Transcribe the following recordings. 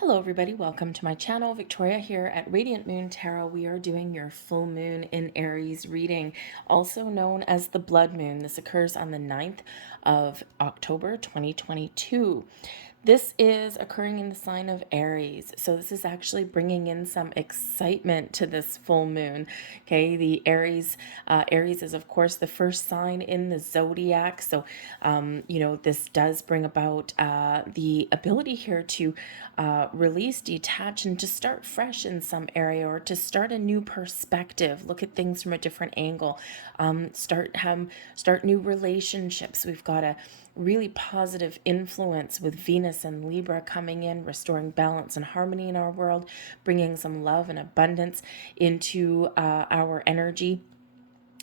Hello everybody, welcome to my channel. Victoria here at Radiant Moon Tarot. We are doing your full moon in Aries reading, also known as the blood moon. This occurs on the 9th of October 2022. This is occurring in the sign of Aries. So this is actually bringing in some excitement to this full moon. Okay, the Aries is of course the first sign in the Zodiac. So, this does bring about the ability here to release, detach, and to start fresh in some area, or to start a new perspective, look at things from a different angle, start new relationships. We've got a really positive influence with Venus and Libra coming in, restoring balance and harmony in our world, bringing some love and abundance into our energy,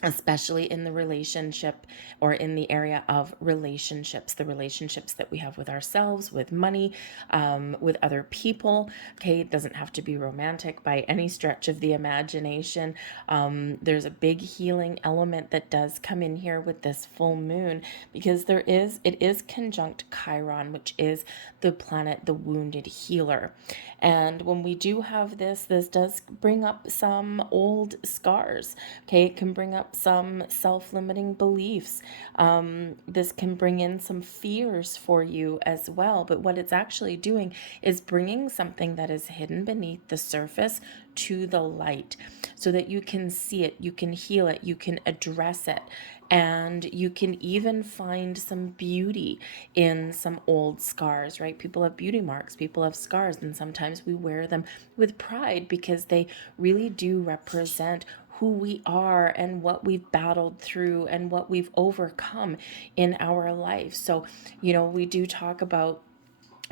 especially in the relationship, or in the area of relationships, the relationships that we have with ourselves, with money, with other people. Okay, it doesn't have to be romantic by any stretch of the imagination. There's a big healing element that does come in here with this full moon, because it is conjunct Chiron, which is the planet, the wounded healer. And when we do have this does bring up some old scars. Okay, it can bring up some self-limiting beliefs. This can bring in some fears for you as well. But what it's actually doing is bringing something that is hidden beneath the surface to the light, so that you can see it, you can heal it, you can address it, and you can even find some beauty in some old scars, right? People have beauty marks, people have scars, and sometimes we wear them with pride because they really do represent who we are and what we've battled through and what we've overcome in our life. So, we do talk about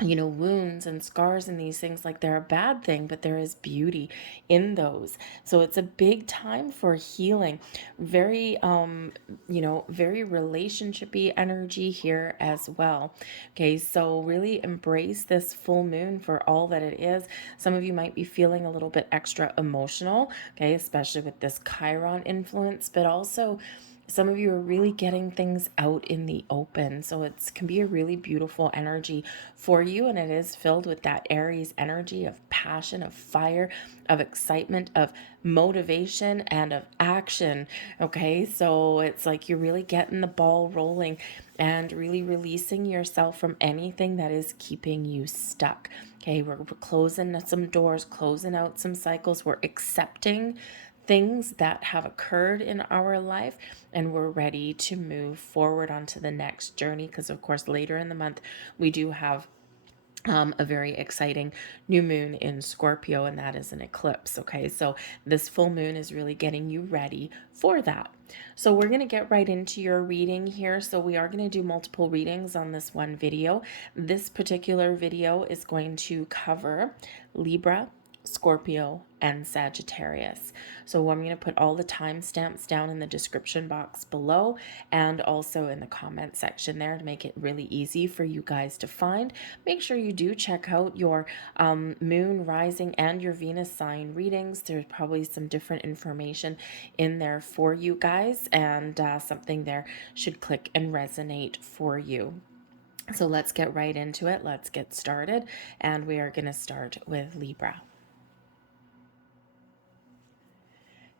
wounds and scars and these things like they're a bad thing, but there is beauty in those. So it's a big time for healing. Very, very relationshipy energy here as well. Okay, so really embrace this full moon for all that it is. Some of you might be feeling a little bit extra emotional, okay, especially with this Chiron influence, but also some of you are really getting things out in the open. So it can be a really beautiful energy for you. And it is filled with that Aries energy of passion, of fire, of excitement, of motivation, and of action. Okay. So it's like you're really getting the ball rolling and really releasing yourself from anything that is keeping you stuck. Okay. We're closing some doors, closing out some cycles. We're accepting things that have occurred in our life, and we're ready to move forward onto the next journey, because of course later in the month we do have a very exciting new moon in Scorpio, and that is an eclipse. Okay, so this full moon is really getting you ready for that. So we're going to get right into your reading here. So we are going to do multiple readings on this one video. This particular video is going to cover Libra, Scorpio, and Sagittarius. So I'm going to put all the timestamps down in the description box below, and also in the comment section there, to make it really easy for you guys to find. Make sure you do check out your moon, rising, and your Venus sign readings. There's probably some different information in there for you guys, and something there should click and resonate for you. So let's get right into it. Let's get started. And we are going to start with Libra.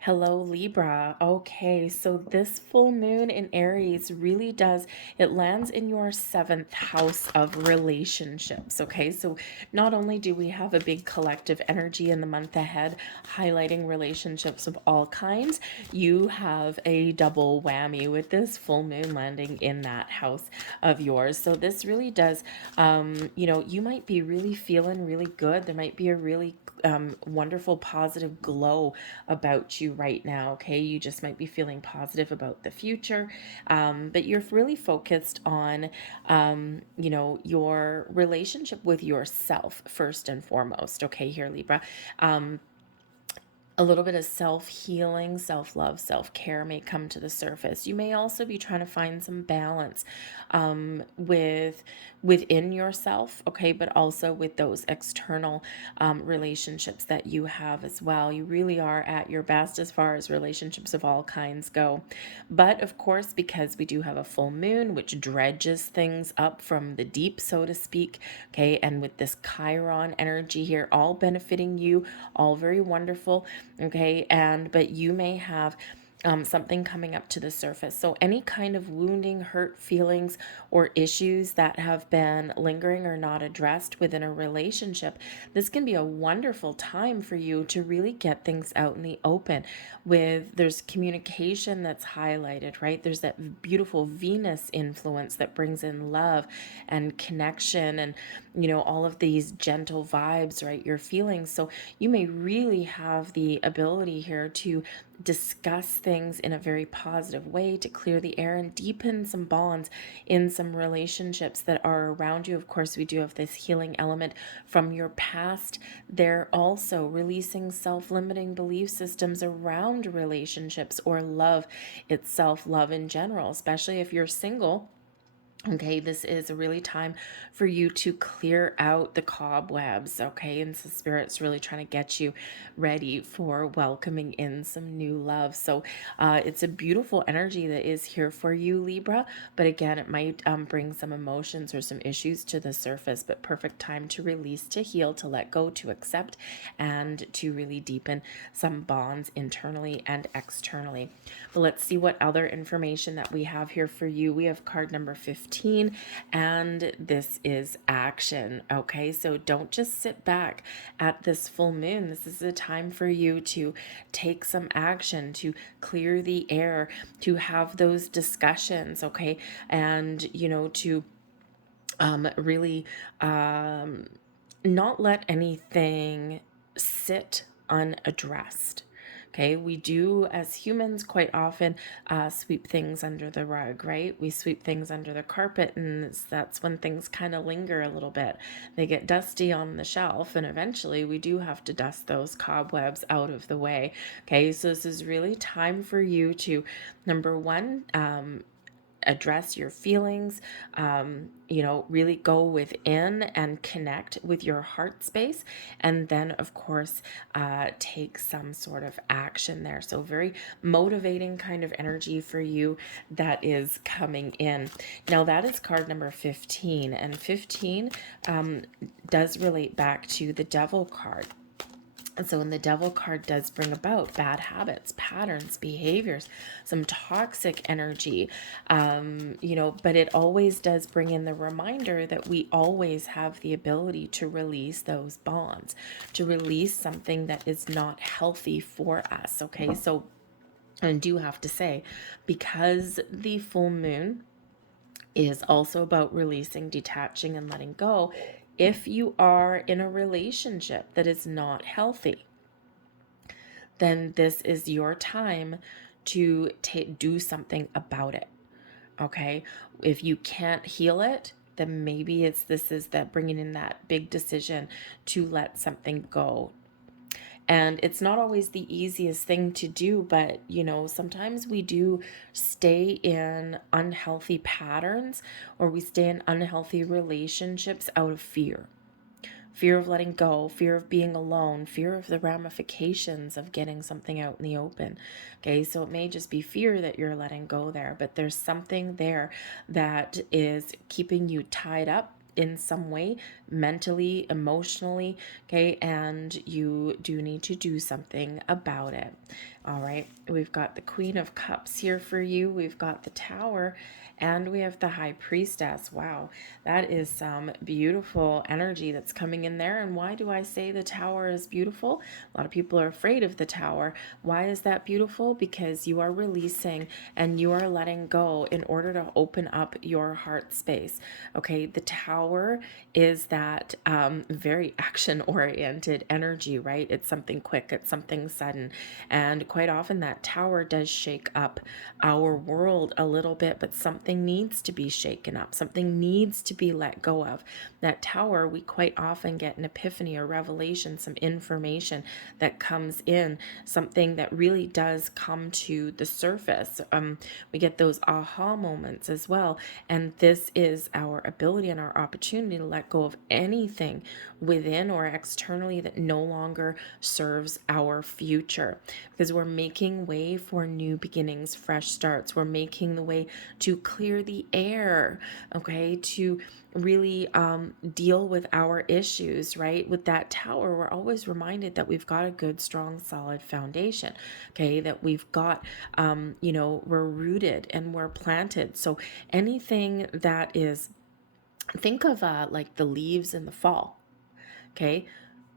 Hello, Libra. Okay, so this full moon in Aries really does, it lands in your 7th house of relationships. Okay, so not only do we have a big collective energy in the month ahead, highlighting relationships of all kinds, you have a double whammy with this full moon landing in that house of yours. So this really does, you might be really feeling really good. There might be a really wonderful, positive glow about you right now. Okay, you just might be feeling positive about the future, but you're really focused on, your relationship with yourself first and foremost. Okay, here, Libra. a little bit of self-healing, self-love, self-care may come to the surface. You may also be trying to find some balance within yourself, okay, but also with those external relationships that you have as well. You really are at your best as far as relationships of all kinds go. But of course, because we do have a full moon, which dredges things up from the deep, so to speak, okay, and with this Chiron energy here, all benefiting you, all very wonderful. Okay, but you may have something coming up to the surface. So, any kind of wounding, hurt feelings, or issues that have been lingering or not addressed within a relationship, this can be a wonderful time for you to really get things out in the open. There's communication that's highlighted, right? There's that beautiful Venus influence that brings in love and connection and, all of these gentle vibes, right? Your feelings. So, you may really have the ability here to discuss things in a very positive way to clear the air and deepen some bonds in some relationships that are around you. Of course, we do have this healing element from your past. They're also releasing self-limiting belief systems around relationships or love itself, love in general, especially if you're single. Okay, this is a really time for you to clear out the cobwebs, okay? And so Spirit's really trying to get you ready for welcoming in some new love. So it's a beautiful energy that is here for you, Libra. But again, it might bring some emotions or some issues to the surface, but perfect time to release, to heal, to let go, to accept, and to really deepen some bonds internally and externally. But let's see what other information that we have here for you. We have card number 15. And this is action. Okay, so don't just sit back at this full moon. This is a time for you to take some action, to clear the air, to have those discussions. Okay, and to really not let anything sit unaddressed. Okay, we do as humans quite often sweep things under the rug, right? We sweep things under the carpet, and that's when things kind of linger a little bit. They get dusty on the shelf, and eventually we do have to dust those cobwebs out of the way. Okay, so this is really time for you to, number one, address your feelings, really go within and connect with your heart space. And then, of course, take some sort of action there. So, very motivating kind of energy for you that is coming in. Now, that is card number 15. And 15 does relate back to the Devil card. And so when the Devil card does bring about bad habits, patterns, behaviors, some toxic energy, but it always does bring in the reminder that we always have the ability to release those bonds, to release something that is not healthy for us. Okay, so I do have to say, because the full moon is also about releasing, detaching, and letting go. If you are in a relationship that is not healthy, then this is your time to do something about it. Okay? If you can't heal it, then maybe this is that bringing in that big decision to let something go. And it's not always the easiest thing to do, but sometimes we do stay in unhealthy patterns, or we stay in unhealthy relationships out of fear. Fear of letting go, fear of being alone, fear of the ramifications of getting something out in the open. Okay, so it may just be fear that you're letting go there, but there's something there that is keeping you tied up in some way, mentally, emotionally, okay, and you do need to do something about it. All right, we've got the Queen of Cups here for you, we've got the Tower, and we have the High Priestess. Wow, that is some beautiful energy that's coming in there. And why do I say the Tower is beautiful? A lot of people are afraid of the Tower. Why is that beautiful? Because you are releasing and you are letting go in order to open up your heart space. Okay, the Tower is that very action-oriented energy, right? It's something quick, it's something sudden. And quite often that tower does shake up our world a little bit, but something needs to be shaken up. Something needs to be let go of. That tower, we quite often get an epiphany or revelation, some information that comes in, something that really does come to the surface. We get those aha moments as well. And this is our ability and our opportunity to let go of anything within or externally that no longer serves our future, because we're making way for new beginnings, fresh starts. We're making the way to clear the air, okay, to really deal with our issues, right? With that tower, we're always reminded that we've got a good, strong, solid foundation, okay, that we've got, we're rooted and we're planted. So anything that is, think of like the leaves in the fall, okay?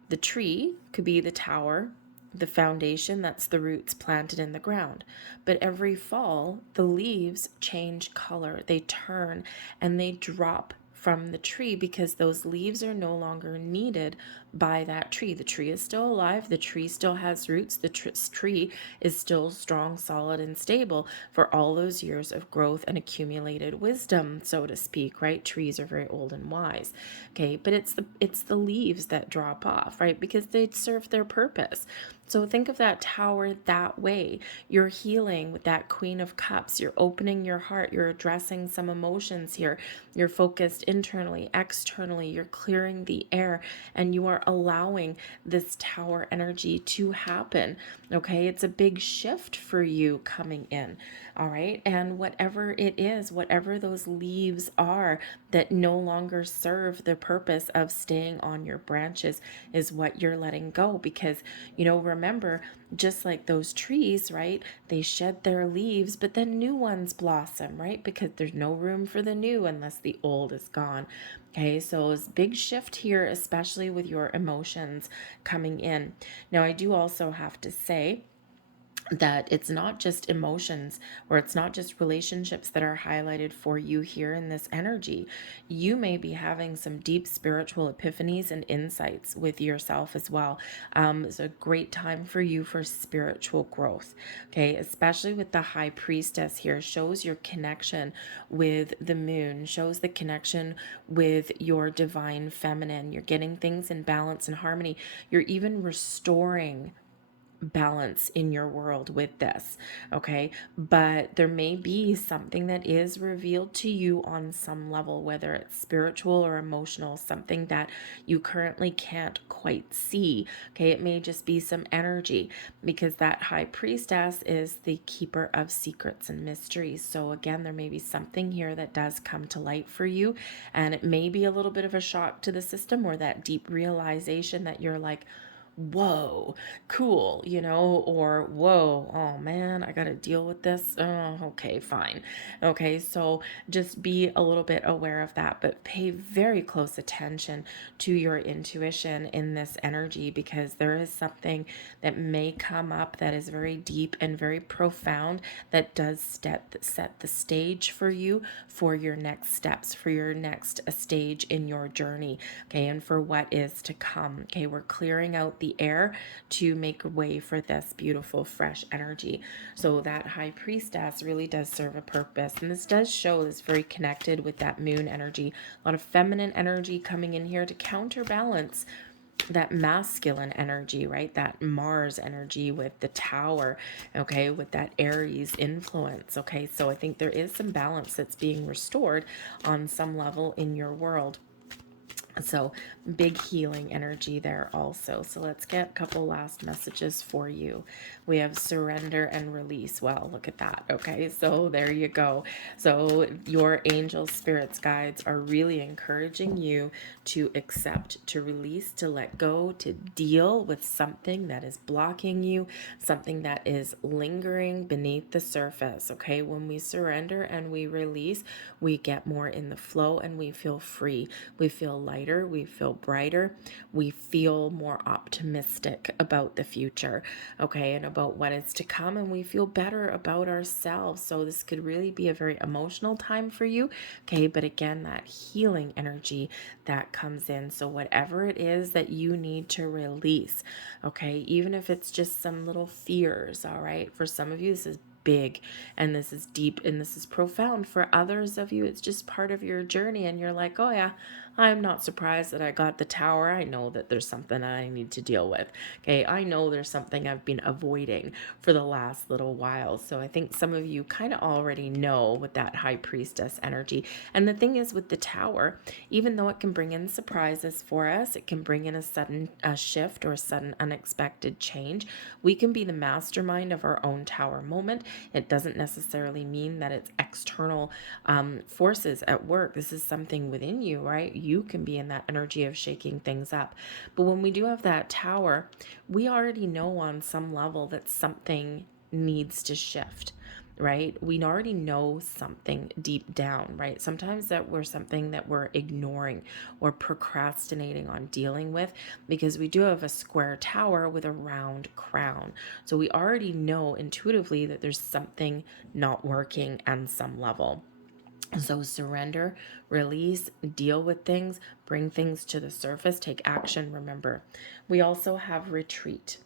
The tree could be the tower, the foundation, that's the roots planted in the ground. But every fall, the leaves change color, they turn and they drop from the tree because those leaves are no longer needed by that tree. The tree is still alive, the tree still has roots, the tree is still strong, solid, and stable for all those years of growth and accumulated wisdom, so to speak, right? Trees are very old and wise, okay? But it's the leaves that drop off, right? Because they serve their purpose. So think of that tower that way. You're healing with that Queen of Cups. You're opening your heart. You're addressing some emotions here. You're focused internally, externally. You're clearing the air and you are allowing this tower energy to happen. Okay, it's a big shift for you coming in. All right, and whatever it is, whatever those leaves are that no longer serve the purpose of staying on your branches is what you're letting go. Because, remember, just like those trees, right? They shed their leaves, but then new ones blossom, right? Because there's no room for the new unless the old is gone. Okay, so it's a big shift here, especially with your emotions coming in. Now, I do also have to say that it's not just emotions or it's not just relationships that are highlighted for you here in this energy. You may be having some deep spiritual epiphanies and insights with yourself as well. It's a great time for you for spiritual growth, okay? Especially with the High Priestess here, shows your connection with the moon, shows the connection with your divine feminine. You're getting things in balance and harmony. You're even restoring balance in your world with this, okay? But there may be something that is revealed to you on some level, whether it's spiritual or emotional, something that you currently can't quite see, okay? It may just be some energy, because that High Priestess is the keeper of secrets and mysteries. So again, there may be something here that does come to light for you, and it may be a little bit of a shock to the system, or that deep realization that you're like, whoa, cool, or whoa, oh man, I gotta deal with this. Oh, okay, fine. Okay, so just be a little bit aware of that, but pay very close attention to your intuition in this energy, because there is something that may come up that is very deep and very profound that does set the stage for you for your next steps, for your next stage in your journey, okay, and for what is to come. Okay, we're clearing out the air to make way for this beautiful fresh energy. So that High Priestess really does serve a purpose, and this does show is very connected with that moon energy. A lot of feminine energy coming in here to counterbalance that masculine energy, right? That Mars energy with the tower, okay, with that Aries influence, okay? So I think there is some balance that's being restored on some level in your world. So big healing energy there also. So let's get a couple last messages for you. We have surrender and release. Well, look at that. Okay, so there you go. So your angel spirits guides are really encouraging you to accept, to release, to let go, to deal with something that is blocking you, something that is lingering beneath the surface. Okay, when we surrender and we release, we get more in the flow and we feel free. We feel lighter. lighter, we feel brighter, we feel more optimistic about the future, okay, and about what is to come, and we feel better about ourselves. So this could really be a very emotional time for you, okay, but again, that healing energy that comes in. So whatever it is that you need to release, okay, even if it's just some little fears, all right, for some of you, this is big and this is deep and this is profound. For others of you, it's just part of your journey, and you're like, oh yeah, I'm not surprised that I got the Tower. I know that there's something I need to deal with. Okay, I know there's something I've been avoiding for the last little while. So I think some of you kind of already know with that High Priestess energy. And the thing is with the Tower, even though it can bring in surprises for us, it can bring in a sudden shift or a sudden unexpected change. We can be the mastermind of our own Tower moment. It doesn't necessarily mean that it's external forces at work. This is something within you, right? You can be in that energy of shaking things up. But when we do have that Tower, we already know on some level that something needs to shift, right? We already know something deep down, right? Sometimes that we're something that we're ignoring or procrastinating on dealing with, because we do have a square tower with a round crown. So we already know intuitively that there's something not working on some level. So surrender, release, deal with things, bring things to the surface, take action. Remember, we also have retreat.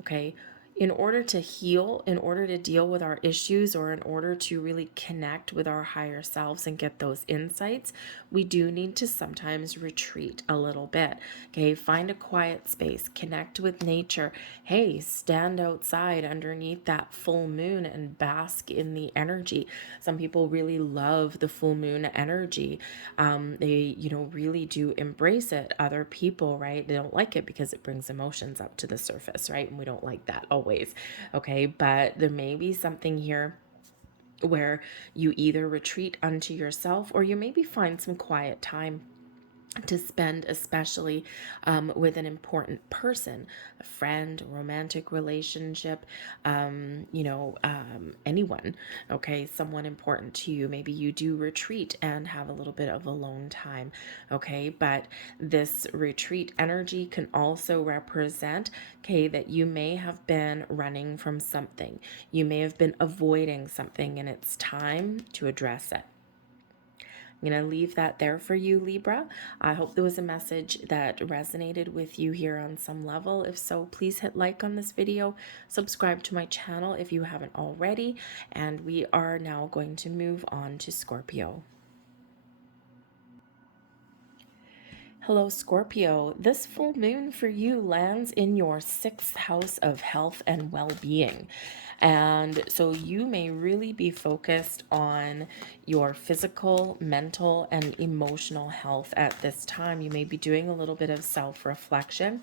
Okay. In order to heal, in order to deal with our issues, or in order to really connect with our higher selves and get those insights, we do need to sometimes retreat a little bit. Okay. Find a quiet space, connect with nature. Hey, stand outside underneath that full moon and bask in the energy. Some people really love the full moon energy. They, really do embrace it. Other people, right, they don't like it because it brings emotions up to the surface, right? And we don't like that always. Okay. But there may be something here where you either retreat unto yourself, or you maybe find some quiet time to spend, especially with an important person, a friend, romantic relationship, anyone, okay, someone important to you. Maybe you do retreat and have a little bit of alone time, okay, but this retreat energy can also represent, okay, that you may have been running from something, you may have been avoiding something, and it's time to address it. I'm going to leave that there for you, Libra. I hope there was a message that resonated with you here on some level. If so, please hit like on this video, subscribe to my channel if you haven't already, and we are now going to move on to Scorpio. Hello, Scorpio. This full moon for you lands in your 6th house of health and well-being. And so you may really be focused on your physical, mental, and emotional health at this time. You may be doing a little bit of self-reflection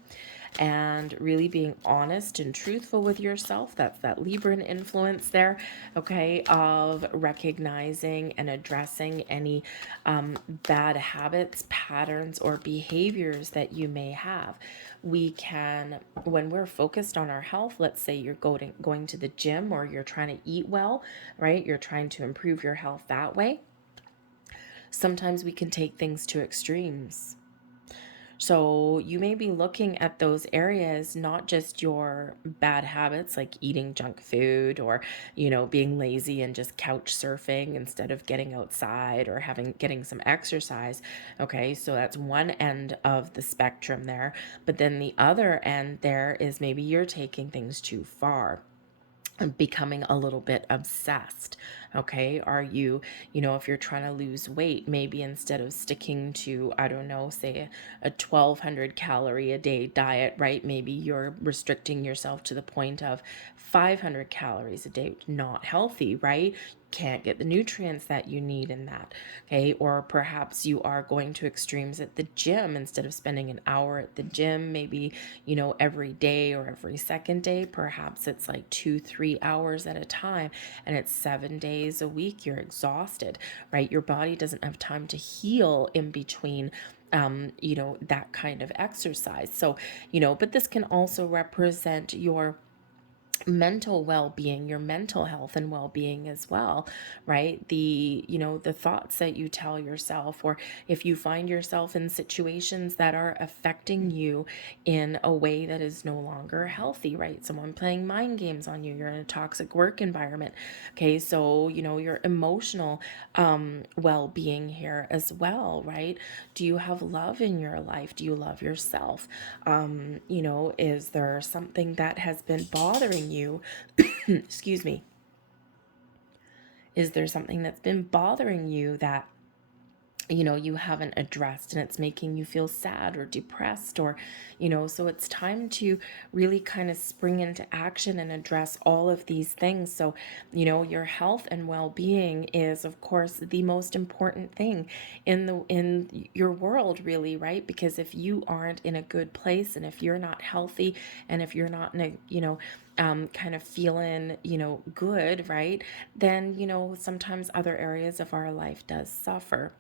and really being honest and truthful with yourself. That's that Libran influence there, okay, of recognizing and addressing any bad habits, patterns, or behaviors that you may have. We can, when we're focused on our health, let's say you're going to the gym, or you're trying to eat well, right? You're trying to improve your health that way. Sometimes we can take things to extremes. So you may be looking at those areas, not just your bad habits like eating junk food, or, being lazy and just couch surfing instead of getting outside or getting some exercise. Okay. So that's one end of the spectrum there. But then the other end there is maybe you're taking things too far, becoming a little bit obsessed. Okay. Are you, if you're trying to lose weight, maybe instead of sticking to, I don't know, say a 1200 calorie a day diet, right? Maybe you're restricting yourself to the point of 500 calories a day. Not healthy, right? Can't get the nutrients that you need in that. Okay. Or perhaps you are going to extremes at the gym. Instead of spending an hour at the gym, maybe, every day or every second day, perhaps it's like 2-3 hours at a time, and it's 7 days a week. You're exhausted, right? Your body doesn't have time to heal in between that kind of exercise. So, but this can also represent your mental well-being, your mental health and well-being as well, right? The thoughts that you tell yourself, or if you find yourself in situations that are affecting you in a way that is no longer healthy, right? Someone playing mind games on you, you're in a toxic work environment. Okay, so your emotional well-being here as well, right? Do you have love in your life? Do you love yourself? Is there something that has been bothering you? Excuse me. Is there something that's been bothering you that you haven't addressed, and it's making you feel sad or depressed, or so it's time to really kind of spring into action and address all of these things. So your health and well-being is, of course, the most important thing in your world, really, right? Because if you aren't in a good place, and if you're not healthy, and if you're not in a kind of feeling good, right, then sometimes other areas of our life does suffer.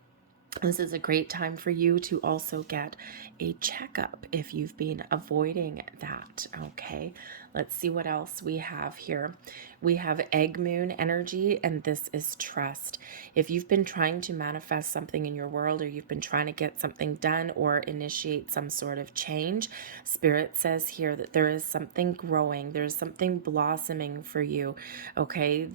This is a great time for you to also get a checkup if you've been avoiding that. Okay, let's see what else we have here. We have egg moon energy, and this is trust. If you've been trying to manifest something in your world, or you've been trying to get something done or initiate some sort of change, Spirit says here that there is something growing, there's something blossoming for you. Okay,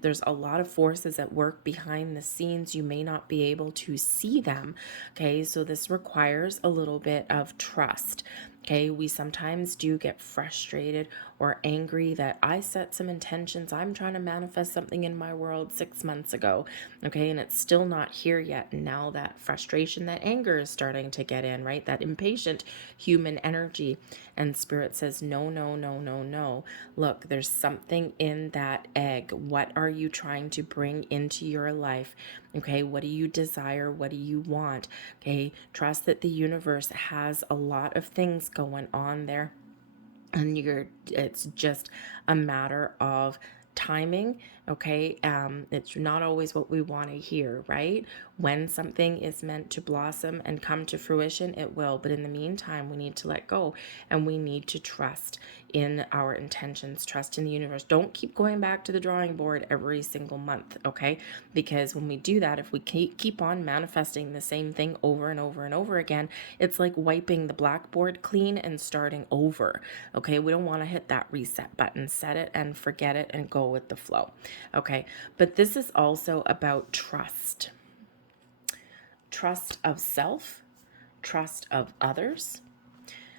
there's a lot of forces at work behind the scenes. You may not be able to see them. Okay, so this requires a little bit of trust. Okay, we sometimes do get frustrated or angry that I set some intentions. I'm trying to manifest something in my world 6 months ago. Okay, and it's still not here yet. And now that frustration, that anger is starting to get in, right? That impatient human energy. And Spirit says, no, no, no, no, no. Look, there's something in that egg. What are you trying to bring into your life? Okay, what do you desire? What do you want? Okay, trust that the universe has a lot of things going on there, and it's just a matter of timing. Okay, it's not always what we want to hear, right? When something is meant to blossom and come to fruition, it will. But in the meantime, we need to let go, and we need to trust in our intentions, trust in the universe. Don't keep going back to the drawing board every single month, okay? Because when we do that, if we keep on manifesting the same thing over and over and over again, it's like wiping the blackboard clean and starting over, okay? We don't want to hit that reset button. Set it and forget it and go with the flow, okay? But this is also about trust. Trust of self, trust of others.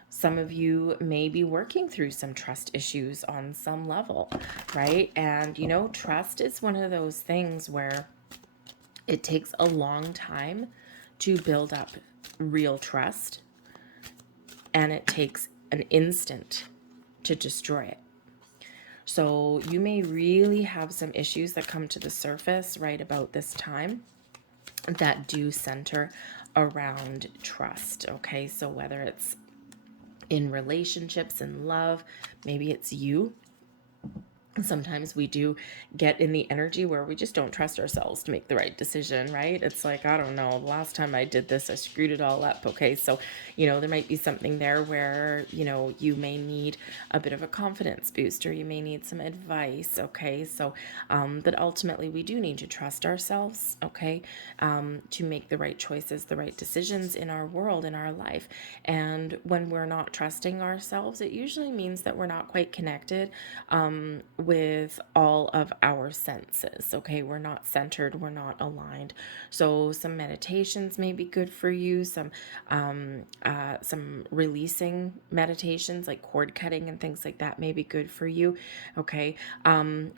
Some of you may be working through some trust issues on some level, right? And trust is one of those things where it takes a long time to build up real trust, and it takes an instant to destroy it. So you may really have some issues that come to the surface right about this time that do center around trust, okay? So whether it's in relationships and love, maybe it's you. Sometimes we do get in the energy where we just don't trust ourselves to make the right decision, right? It's like, I don't know, the last time I did this, I screwed it all up. Okay, so, there might be something there where, you may need a bit of a confidence boost, or you may need some advice. Okay, so, but ultimately we do need to trust ourselves, okay, to make the right choices, the right decisions in our world, in our life. And when we're not trusting ourselves, it usually means that we're not quite connected with all of our senses. Okay, we're not centered, we're not aligned. So some meditations may be good for you. Some releasing meditations like cord cutting and things like that may be good for you. Okay,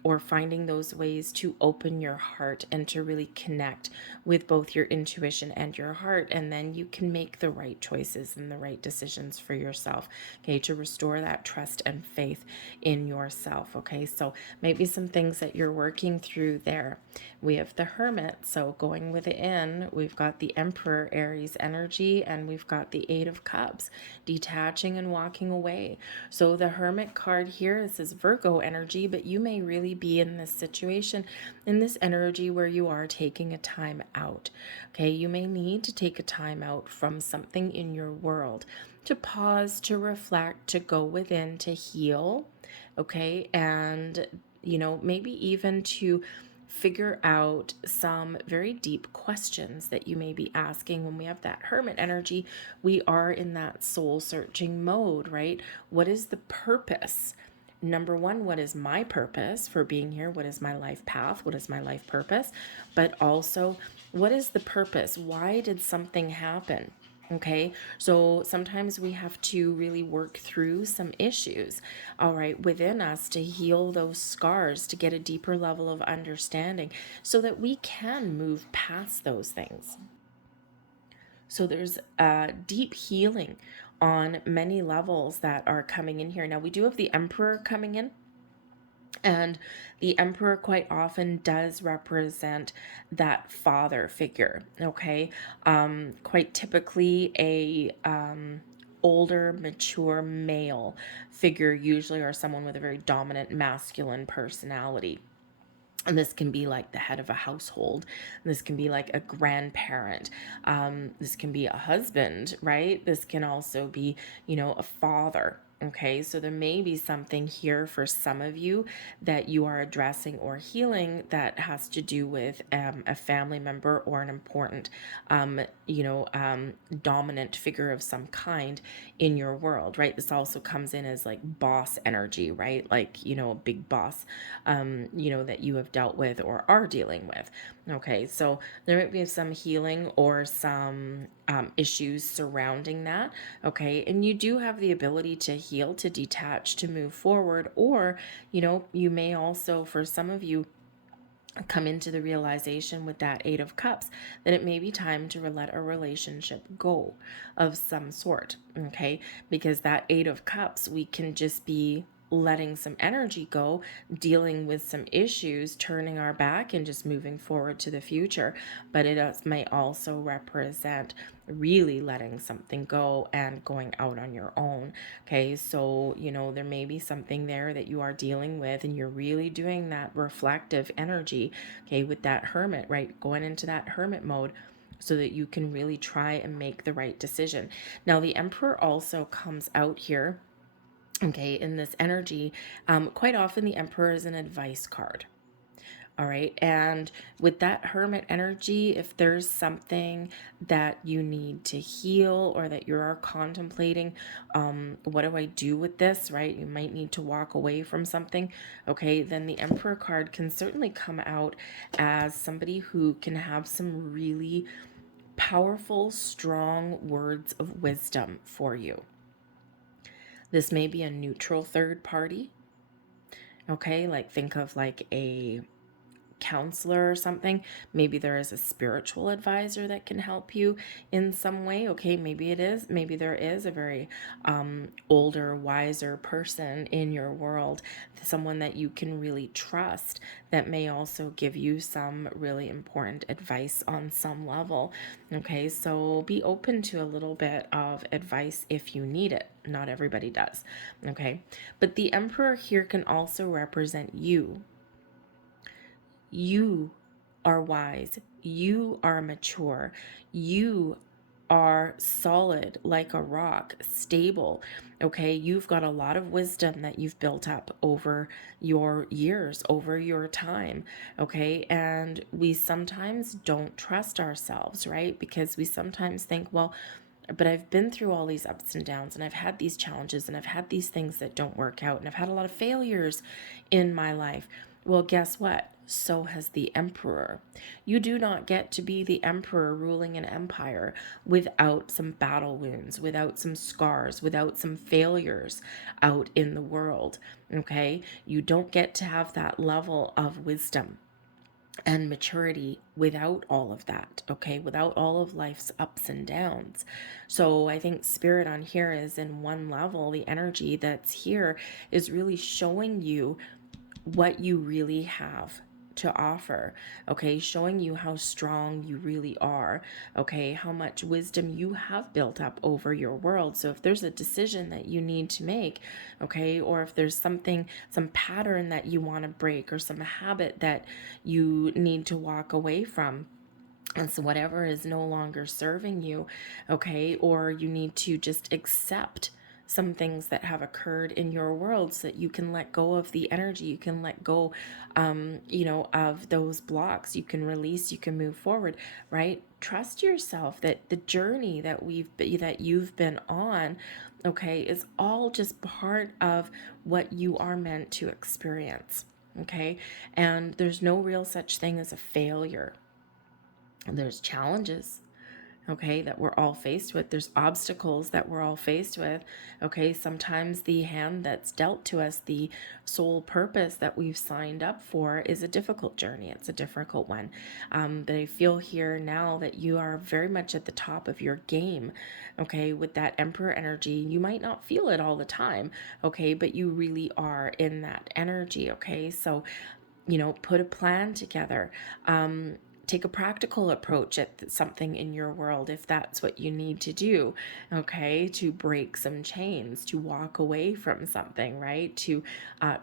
or finding those ways to open your heart and to really connect with both your intuition and your heart, and then you can make the right choices and the right decisions for yourself. Okay, to restore that trust and faith in yourself. Okay, so maybe some things that you're working through there. We have the Hermit, so going within, we've got the Emperor Aries energy, and we've got the Eight of Cups, detaching and walking away. So the Hermit card here, this is Virgo energy, but you may really be in this situation, in this energy where you are taking a time out. Okay, you may need to take a time out from something in your world to pause, to reflect, to go within, to heal. Okay. And, maybe even to figure out some very deep questions that you may be asking. When we have that hermit energy, we are in that soul searching mode, right? What is the purpose? Number one, what is my purpose for being here? What is my life path? What is my life purpose? But also, what is the purpose? Why did something happen? Okay, so sometimes we have to really work through some issues, all right, within us to heal those scars, to get a deeper level of understanding so that we can move past those things. So there's deep healing on many levels that are coming in here. Now, we do have the Emperor coming in. And the emperor quite often does represent that father figure, okay? Quite typically a older, mature male figure, usually, or someone with a very dominant masculine personality. And this can be like the head of a household. This can be like a grandparent. This can be a husband, right? This can also be, a father. Okay, so there may be something here for some of you that you are addressing or healing that has to do with a family member or an important, dominant figure of some kind in your world, right? This also comes in as like boss energy, right? Like, a big boss, that you have dealt with or are dealing with. Okay, so there might be some healing or some issues surrounding that. Okay, and you do have the ability to heal, to detach, to move forward, or, you may also, for some of you, come into the realization with that Eight of Cups that it may be time to let a relationship go of some sort, okay? Because that Eight of Cups, we can just be letting some energy go, dealing with some issues, turning our back and just moving forward to the future. But it may also represent really letting something go and going out on your own. Okay, so there may be something there that you are dealing with and you're really doing that reflective energy, okay, with that hermit, right? Going into that hermit mode so that you can really try and make the right decision. Now, the Emperor also comes out here, okay, in this energy. Quite often the Emperor is an advice card. All right. And with that hermit energy, if there's something that you need to heal or that you're contemplating, what do I do with this, right? You might need to walk away from something. Okay. Then the Emperor card can certainly come out as somebody who can have some really powerful, strong words of wisdom for you. This may be a neutral third party. Okay. Like think of like a counselor or something. Maybe there is a spiritual advisor that can help you in some way. Okay, maybe there is a very older, wiser person in your world, someone that you can really trust that may also give you some really important advice on some level. Okay, so be open to a little bit of advice if you need it. Not everybody does. Okay, but the Emperor here can also represent you. You are wise. You are mature. You are solid like a rock, stable. Okay. You've got a lot of wisdom that you've built up over your years, over your time. Okay. And we sometimes don't trust ourselves, right? Because we sometimes think, well, but I've been through all these ups and downs and I've had these challenges and I've had these things that don't work out and I've had a lot of failures in my life. Well, guess what? So has the emperor. You do not get to be the emperor ruling an empire without some battle wounds, without some scars, without some failures out in the world. Okay? You don't get to have that level of wisdom and maturity without all of that, okay, without all of life's ups and downs. So I think spirit on here is in one level, the energy that's here is really showing you what you really have to offer, okay, showing you how strong you really are, okay, how much wisdom you have built up over your world. So if there's a decision that you need to make, okay, or if there's something, some pattern that you want to break or some habit that you need to walk away from, and so whatever is no longer serving you, okay, or you need to just accept some things that have occurred in your world so that you can let go of the energy. You can let go, of those blocks. You can release, you can move forward, right? Trust yourself that the journey that you've been on, okay, is all just part of what you are meant to experience. Okay. And there's no real such thing as a failure. There's challenges, okay, that we're all faced with. There's obstacles that we're all faced with, okay. Sometimes the hand that's dealt to us, the sole purpose that we've signed up for, is a difficult journey. It's a difficult one. But I feel here now that you are very much at the top of your game, okay, with that Emperor energy. You might not feel it all the time, okay, but you really are in that energy, okay. So, put a plan together. Take a practical approach at something in your world if that's what you need to do, okay, to break some chains, to walk away from something, right, to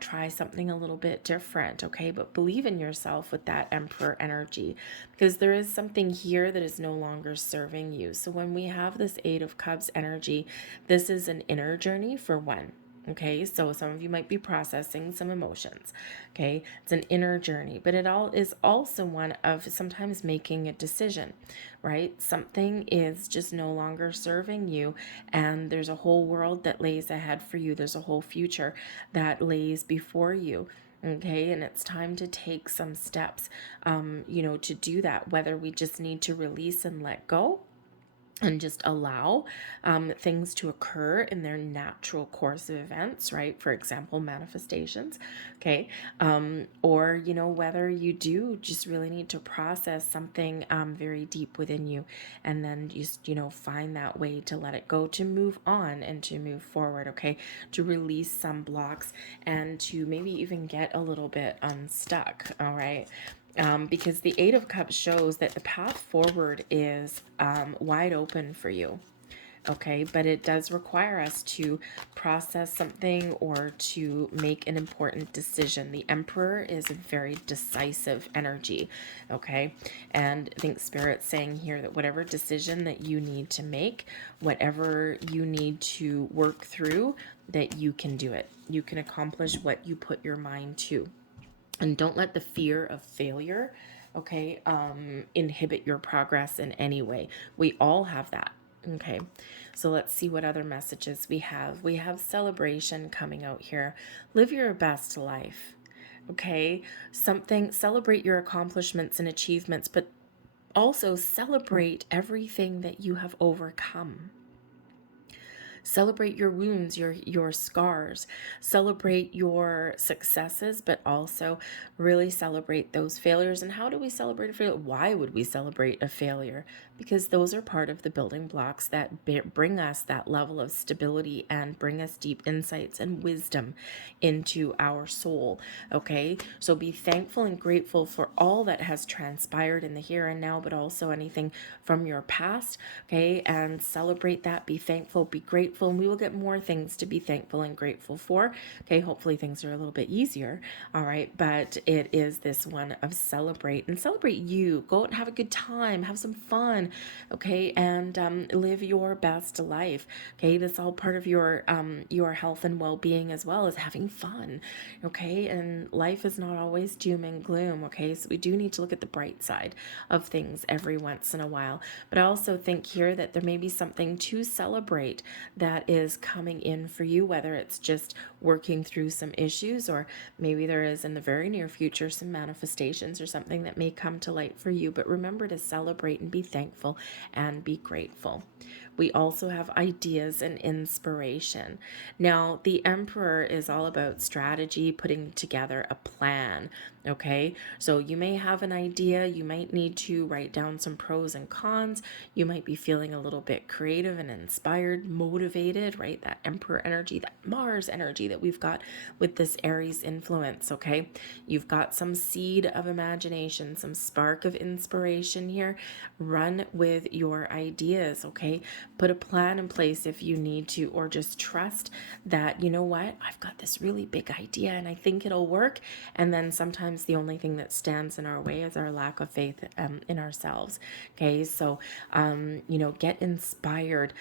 try something a little bit different, okay. But believe in yourself with that Emperor energy, because there is something here that is no longer serving you. So when we have this Eight of Cups energy, this is an inner journey for one. Okay, so some of you might be processing some emotions. Okay, it's an inner journey, but it all is also one of sometimes making a decision, right? Something is just no longer serving you, and there's a whole world that lays ahead for you. There's a whole future that lays before you. Okay, and it's time to take some steps, to do that, whether we just need to release and let go and just allow things to occur in their natural course of events, right? For example, manifestations, okay? Or, whether you do just really need to process something very deep within you, and then just, find that way to let it go, to move on and to move forward, okay? To release some blocks and to maybe even get a little bit unstuck, all right? Because the Eight of Cups shows that the path forward is wide open for you. Okay, but it does require us to process something or to make an important decision. The Emperor is a very decisive energy, okay? And I think Spirit's saying here that whatever decision that you need to make, whatever you need to work through, that you can do it. You can accomplish what you put your mind to. And don't let the fear of failure, okay, inhibit your progress in any way. We all have that. Okay, so let's see what other messages we have. We have celebration coming out here. Live your best life. Okay, celebrate your accomplishments and achievements, but also celebrate everything that you have overcome. Celebrate your wounds, your scars. Celebrate your successes, but also really celebrate those failures. And how do we celebrate a failure? Why would we celebrate a failure? Because those are part of the building blocks that bring us that level of stability and bring us deep insights and wisdom into our soul. Okay, so be thankful and grateful for all that has transpired in the here and now, but also anything from your past. Okay, and celebrate that. Be thankful, be grateful, and we will get more things to be thankful and grateful for. Okay, hopefully things are a little bit easier. All right, but it is this one of celebrate you. Go and have a good time, have some fun. Okay, and live your best life. Okay, that's all part of your health and well-being, as well as having fun. Okay, and life is not always doom and gloom. Okay, so we do need to look at the bright side of things every once in a while. But I also think here that there may be something to celebrate that is coming in for you, whether it's just working through some issues, or maybe there is in the very near future some manifestations or something that may come to light for you. But remember to celebrate and be thankful and be grateful. We also have ideas and inspiration. Now, the Emperor is all about strategy, putting together a plan. Okay, so you may have an idea, you might need to write down some pros and cons, you might be feeling a little bit creative and inspired, motivated, right? That Emperor energy, that Mars energy that we've got with this Aries influence, okay? You've got some seed of imagination, some spark of inspiration here. Run with your ideas, okay? Put a plan in place if you need to, or just trust that, you know what, I've got this really big idea and I think it'll work. And then sometimes sometimes the only thing that stands in our way is our lack of faith in ourselves. Okay, so get inspired,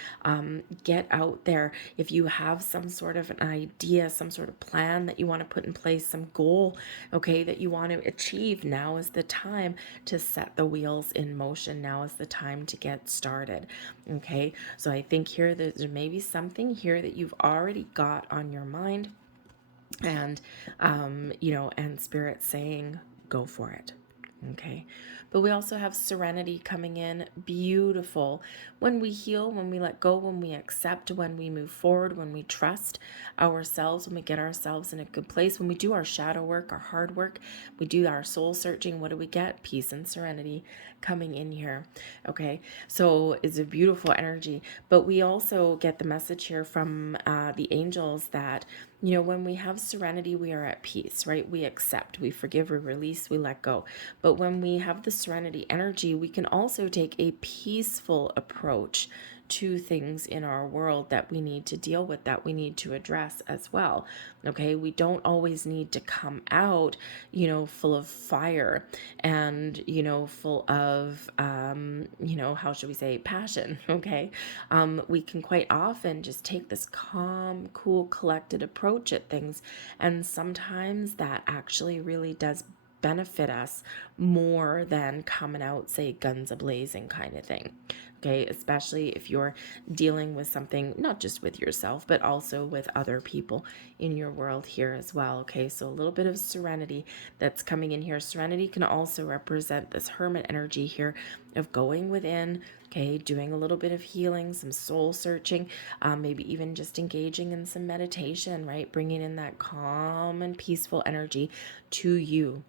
get out there. If you have some sort of an idea, some sort of plan that you want to put in place, some goal, okay, that you want to achieve, now is the time to set the wheels in motion. Now is the time to get started. Okay, so I think here that there may be something here that you've already got on your mind, and and spirit saying go for it. Okay, but we also have serenity coming in. Beautiful. When we heal, when we let go, when we accept, when we move forward, when we trust ourselves, when we get ourselves in a good place, when we do our shadow work, our hard work, we do our soul searching, what do we get? Peace and serenity coming in here. Okay, so it's a beautiful energy, but we also get the message here from the angels that when we have serenity, we are at peace, right? We accept, we forgive, we release, we let go. But when we have the serenity energy, we can also take a peaceful approach to things in our world that we need to deal with, that we need to address as well. Okay, we don't always need to come out, full of fire and, full of, how should we say, passion. Okay, we can quite often just take this calm, cool, collected approach at things. And sometimes that actually really does benefit us more than coming out, say, guns a-blazing kind of thing. Okay, especially if you're dealing with something, not just with yourself, but also with other people in your world here as well. Okay, so a little bit of serenity that's coming in here. Serenity can also represent this hermit energy here of going within, okay, doing a little bit of healing, some soul searching, maybe even just engaging in some meditation, right? Bringing in that calm and peaceful energy to you.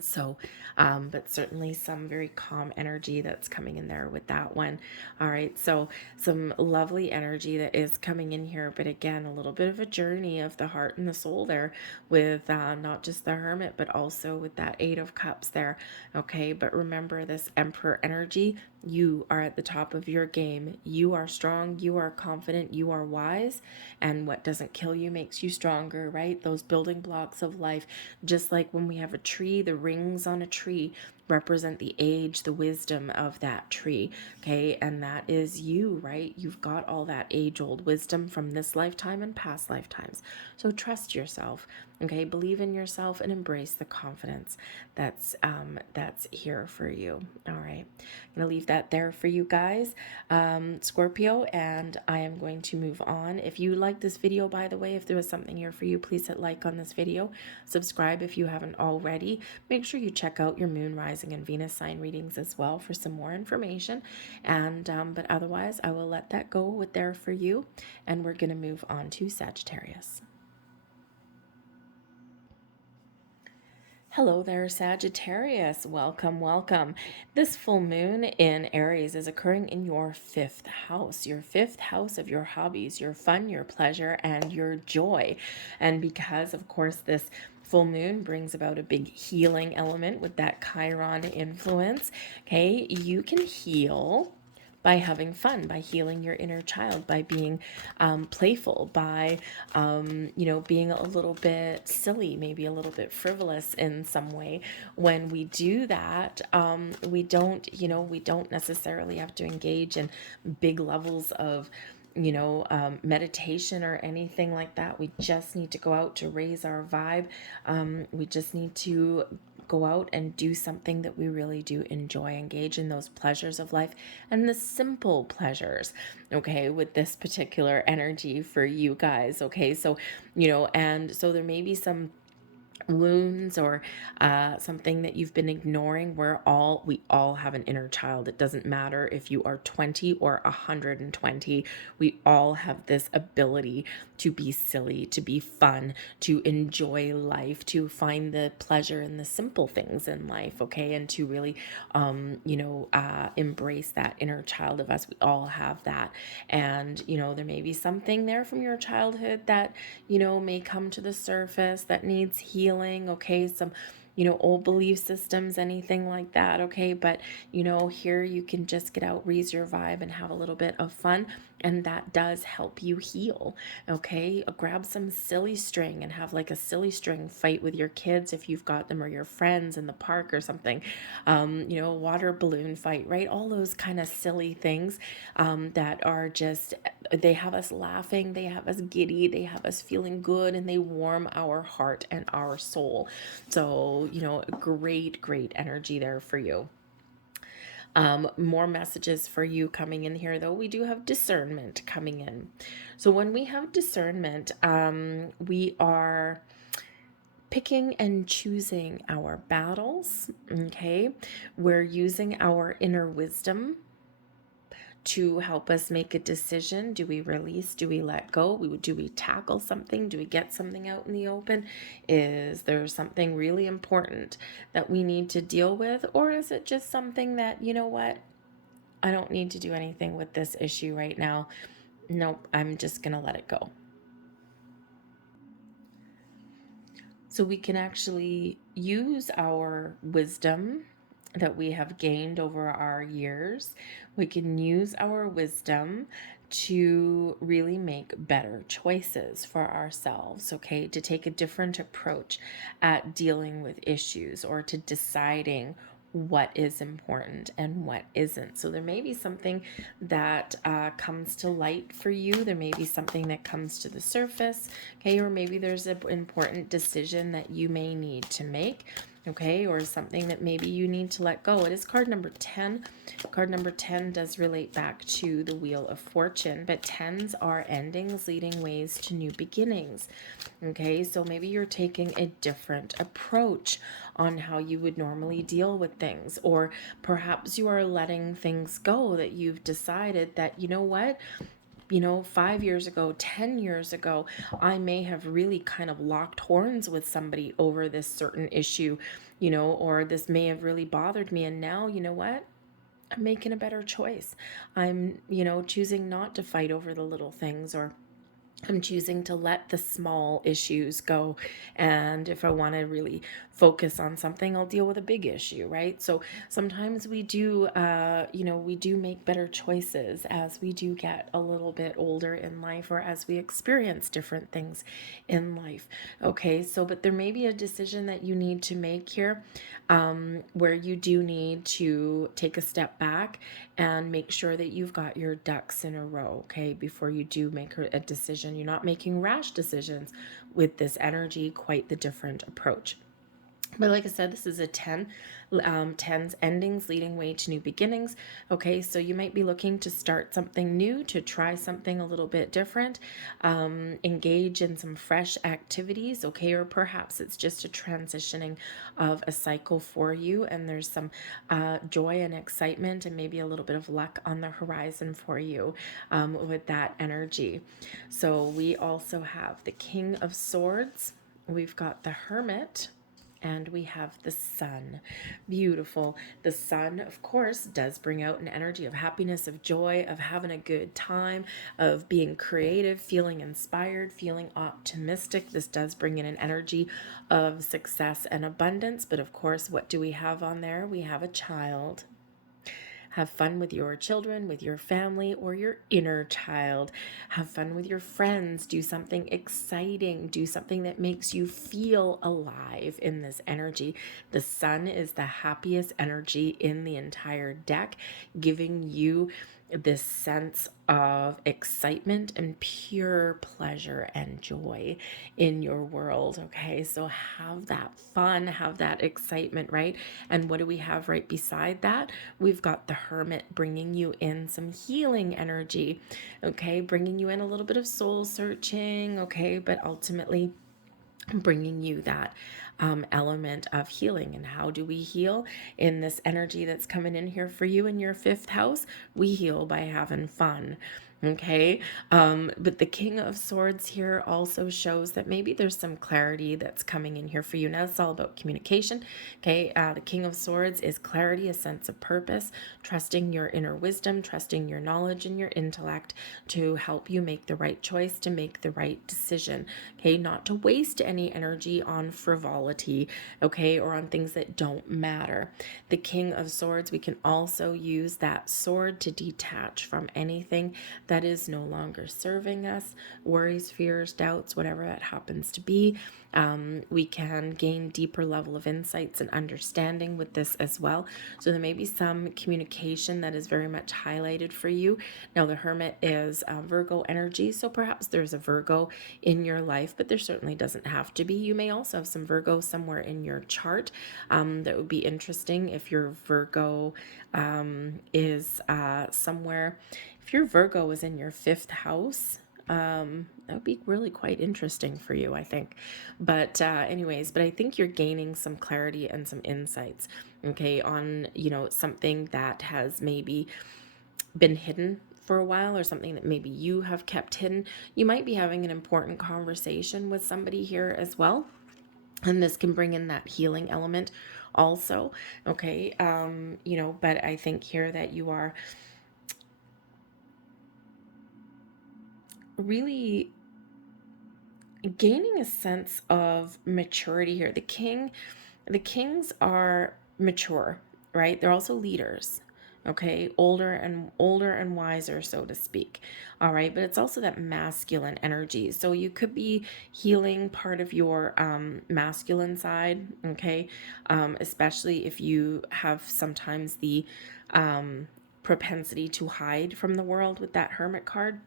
So, but certainly some very calm energy that's coming in there with that one. All right, so some lovely energy that is coming in here, but again, a little bit of a journey of the heart and the soul there with not just the hermit, but also with that Eight of Cups there. Okay, but remember this Emperor energy. You are at the top of your game. You are strong, you are confident, you are wise, and what doesn't kill you makes you stronger, right? Those building blocks of life, just like when we have a tree, the rings on a tree represent the age, the wisdom of that tree, okay? And that is you, right? You've got all that age-old wisdom from this lifetime and past lifetimes. So trust yourself, okay? Believe in yourself and embrace the confidence that's here for you. All right, I'm gonna leave that there for you guys, Scorpio, and I am going to move on. If you like this video, by the way, if there was something here for you, please hit like on this video, subscribe if you haven't already. Make sure you check out your moon, rising, and Venus sign readings as well for some more information. And but otherwise, I will let that go with there for you, and we're going to move on to Sagittarius. Hello there, Sagittarius. Welcome, welcome. This full moon in Aries is occurring in your fifth house of your hobbies, your fun, your pleasure, and your joy. And because, of course, this full moon brings about a big healing element with that Chiron influence, okay, you can heal by having fun, by healing your inner child, by being playful, by, being a little bit silly, maybe a little bit frivolous in some way. When we do that, we don't necessarily have to engage in big levels of meditation or anything like that. We just need to go out to raise our vibe. We just need to go out and do something that we really do enjoy, engage in those pleasures of life and the simple pleasures, okay, with this particular energy for you guys, okay? So, and so there may be some wounds or something that you've been ignoring. We all have an inner child. It doesn't matter if you are 20 or 120. We all have this ability to be silly, to be fun, to enjoy life, to find the pleasure in the simple things in life, okay? And to really embrace that inner child of us. We all have that. And there may be something there from your childhood that may come to the surface that needs healing, okay? Some old belief systems, anything like that, okay? But here you can just get out, raise your vibe, and have a little bit of fun. and that does help you heal. Okay, grab some silly string and have like a silly string fight with your kids if you've got them, or your friends in the park or something. A water balloon fight, right? All those kind of silly things that are just, they have us laughing, they have us giddy, they have us feeling good, and they warm our heart and our soul. So, great energy there for you. More messages for you coming in here, though. We do have discernment coming in. So when we have discernment, we are picking and choosing our battles. Okay, we're using our inner wisdom to help us make a decision. Do we release? Do we let go? Do we tackle something? Do we get something out in the open? Is there something really important that we need to deal with? Or is it just something that, you know what? I don't need to do anything with this issue right now. Nope, I'm just going to let it go. So we can actually use our wisdom that we have gained over our years. We can use our wisdom to really make better choices for ourselves, okay? To take a different approach at dealing with issues, or to deciding what is important and what isn't. So there may be something that comes to light for you. There may be something that comes to the surface, okay? Or maybe there's an important decision that you may need to make, okay? Or something that maybe you need to let go. It is card number 10. Card number 10 does relate back to the Wheel of Fortune, but 10s are endings leading ways to new beginnings, okay? So maybe you're taking a different approach on how you would normally deal with things, or perhaps you are letting things go that you've decided that, you know what, 5 years ago, 10 years ago, I may have really kind of locked horns with somebody over this certain issue, or this may have really bothered me. And now, you know what? I'm making a better choice. I'm, choosing not to fight over the little things, or I'm choosing to let the small issues go. And if I want to really focus on something, I'll deal with a big issue, right? So sometimes we do, we do make better choices as we do get a little bit older in life, or as we experience different things in life. Okay, so, but there may be a decision that you need to make here, where you do need to take a step back and make sure that you've got your ducks in a row, okay, before you do make a decision. You're not making rash decisions with this energy, quite the different approach. But like I said, this is a 10. 10's endings leading way to new beginnings. Okay, so you might be looking to start something new, to try something a little bit different, engage in some fresh activities, okay, or perhaps it's just a transitioning of a cycle for you, and there's some joy and excitement and maybe a little bit of luck on the horizon for you with that energy. So we also have the King of Swords. We've got the Hermit, and we have the Sun. Beautiful. The Sun, of course, does bring out an energy of happiness, of joy, of having a good time, of being creative, feeling inspired, feeling optimistic. This does bring in an energy of success and abundance. But of course, what do we have on there? We have a child. Have fun with your children, with your family, or your inner child. Have fun with your friends. Do something exciting. Do something that makes you feel alive in this energy. The Sun is the happiest energy in the entire deck, giving you this sense of excitement and pure pleasure and joy in your world. Okay, so have that fun, have that excitement, right? And what do we have right beside that? We've got the Hermit bringing you in some healing energy, okay, bringing you in a little bit of soul searching, okay, but ultimately bringing you that element of healing. And how do we heal in this energy that's coming in here for you in your 5th house? We heal by having fun. Okay, but the King of Swords here also shows that maybe there's some clarity that's coming in here for you. Now it's all about communication. Okay, the King of Swords is clarity, a sense of purpose, trusting your inner wisdom, trusting your knowledge and your intellect to help you make the right choice, to make the right decision. Okay, not to waste any energy on frivolity, okay, or on things that don't matter. The King of Swords, we can also use that sword to detach from anything that is no longer serving us. Worries, fears, doubts, whatever that happens to be. We can gain deeper level of insights and understanding with this as well. So there may be some communication that is very much highlighted for you. Now the Hermit is Virgo energy, so perhaps there's a Virgo in your life, but there certainly doesn't have to be. You may also have some Virgo somewhere in your chart. That would be interesting if your Virgo is somewhere. If your Virgo is in your 5th house, that would be really quite interesting for you, I think. But anyways, but I think you're gaining some clarity and some insights, okay, on, something that has maybe been hidden for a while, or something that maybe you have kept hidden. You might be having an important conversation with somebody here as well. And this can bring in that healing element also, okay? But I think here that you are really gaining a sense of maturity here. The kings are mature, right? They're also leaders, okay? Older and wiser, so to speak. All right, but it's also that masculine energy. So you could be healing part of your masculine side, okay? Especially if you have sometimes the propensity to hide from the world with that Hermit card.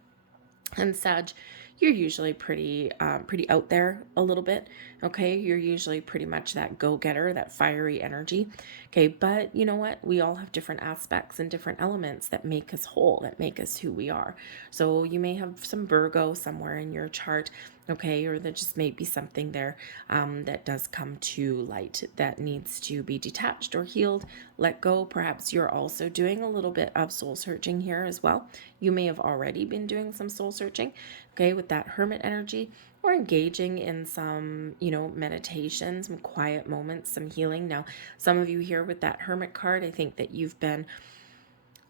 And Sag, you're usually pretty out there a little bit, okay? You're usually pretty much that go-getter, that fiery energy, okay? But you know what? We all have different aspects and different elements that make us whole, that make us who we are. So you may have some Virgo somewhere in your chart, okay? Or there just may be something there that does come to light that needs to be detached or healed, let go. Perhaps you're also doing a little bit of soul searching here as well. You may have already been doing some soul searching, okay, with that Hermit energy, or engaging in some, meditation, some quiet moments, some healing. Now, some of you here with that Hermit card, I think that you've been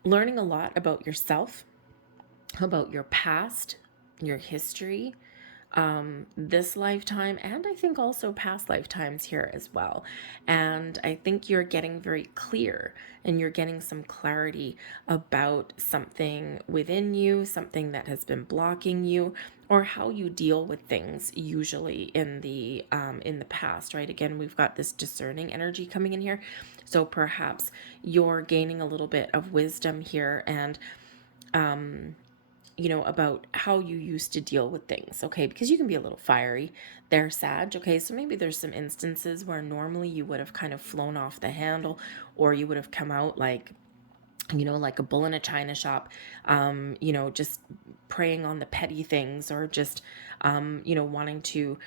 learning a lot about yourself, about your past, your history, this lifetime, and I think also past lifetimes here as well. And I think you're getting very clear, and you're getting some clarity about something within you, something that has been blocking you, or how you deal with things usually in the past, right? Again, we've got this discerning energy coming in here. So perhaps you're gaining a little bit of wisdom here, and about how you used to deal with things, okay? Because you can be a little fiery there, Sag, okay? So maybe there's some instances where normally you would have kind of flown off the handle, or you would have come out like, like a bull in a china shop, just preying on the petty things, or just, wanting to,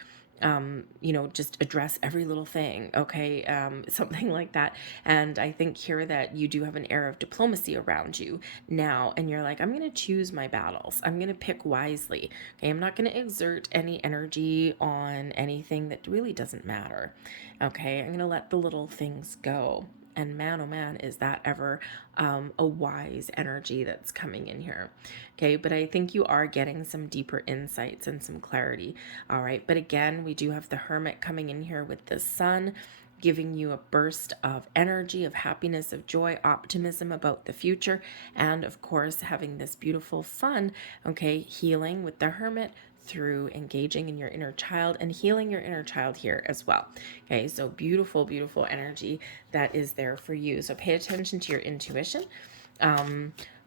just address every little thing, okay? Something like that. And I think here that you do have an air of diplomacy around you now, and you're like, I'm going to choose my battles. I'm going to pick wisely, okay? I'm not going to exert any energy on anything that really doesn't matter, okay? I'm going to let the little things go. And man, oh man, is that ever a wise energy that's coming in here. Okay, but I think you are getting some deeper insights and some clarity. All right, but again, we do have the Hermit coming in here with the Sun, giving you a burst of energy, of happiness, of joy, optimism about the future, and of course, having this beautiful fun, okay, healing with the Hermit through engaging in your inner child and healing your inner child here as well. Okay, so beautiful, beautiful energy that is there for you. So pay attention to your intuition.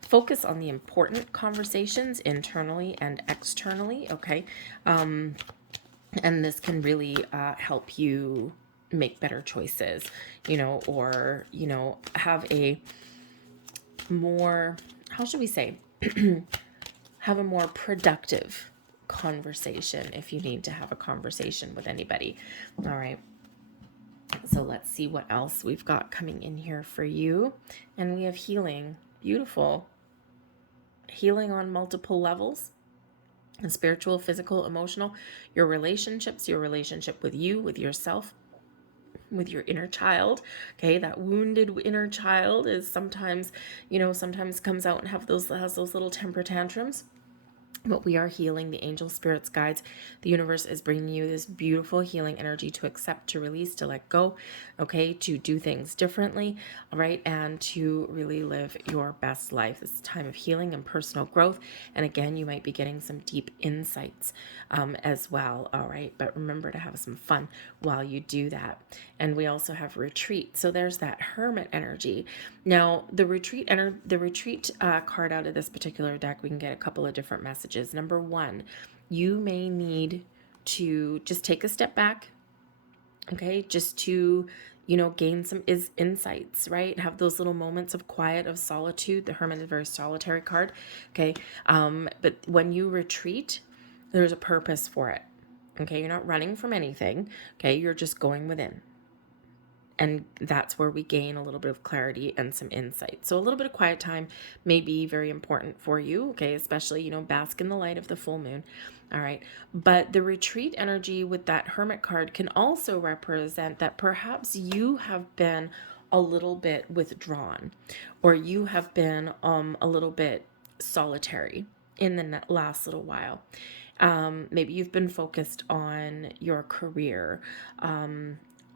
Focus on the important conversations internally and externally, okay? And this can really help you make better choices, or, have a more, how should we say, have a more productive conversation if you need to have a conversation with anybody. All right. So let's see what else we've got coming in here for you. And we have healing. Beautiful. Healing on multiple levels. And spiritual, physical, emotional. Your relationships, your relationship with you, with yourself, with your inner child. Okay, that wounded inner child is sometimes, sometimes comes out and has those little temper tantrums. But we are healing. The angel spirits, guides, the universe is bringing you this beautiful healing energy to accept, to release, to let go, okay, to do things differently, all right, and to really live your best life. This is a time of healing and personal growth. And again, you might be getting some deep insights as well, all right, but remember to have some fun while you do that. And we also have retreat. So there's that hermit energy. Now, the retreat card out of this particular deck, we can get a couple of different messages. Number one, you may need to just take a step back, okay, just to, gain some insights, right? Have those little moments of quiet, of solitude. The Hermit is a very solitary card, okay? But when you retreat, there's a purpose for it, okay? You're not running from anything, okay? You're just going within. And that's where we gain a little bit of clarity and some insight. So a little bit of quiet time may be very important for you, okay? Especially, bask in the light of the full moon, all right? But the retreat energy with that Hermit card can also represent that perhaps you have been a little bit withdrawn, or you have been a little bit solitary in the last little while. Maybe you've been focused on your career,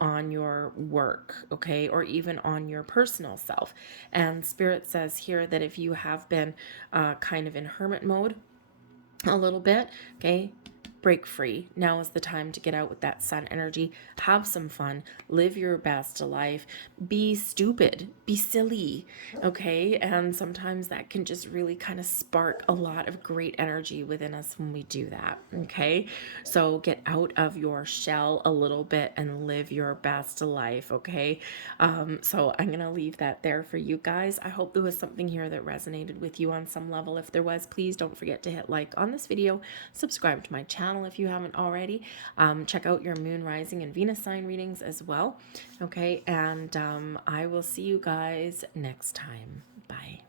on your work, okay, or even on your personal self. And Spirit says here that if you have been kind of in hermit mode a little bit, okay, break free. Now is the time to get out with that sun energy, have some fun, live your best life, be stupid, be silly, okay? And sometimes that can just really kind of spark a lot of great energy within us when we do that, okay? So get out of your shell a little bit and live your best life, okay? So I'm gonna leave that there for you guys. I hope there was something here that resonated with you on some level. If there was, please don't forget to hit like on this video, subscribe to my channel if you haven't already. Check out your moon, rising, and Venus sign readings as well. Okay, and I will see you guys next time. Bye.